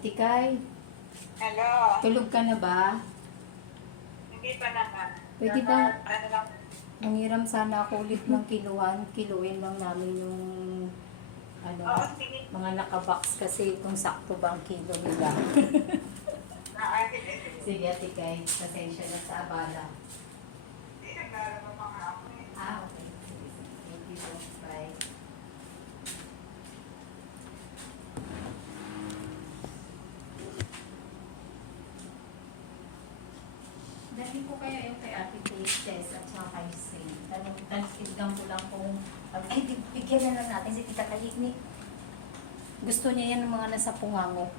Ate Kay, Hello. tulog ka na ba? Hindi pa naman. Pwede ba? Ano lang. Nangiram sana ako ulit ng kiluin lang namin yung ano, Oo, sige. mga nakabox kasi kung sakto ba ang kilo nila. Sige. Sige Ate Kay, pasensya na sa abala. Hindi, naglalaba pa nga ako eh. Okay. Thank you. Bye. Dali ko kaya yung kay Ate Tess at saka kay Sin. Tanong ko lang kung, ay, bigyan na lang natin si Tita Kalikni. Gusto niya yan ng mga nasa pungango.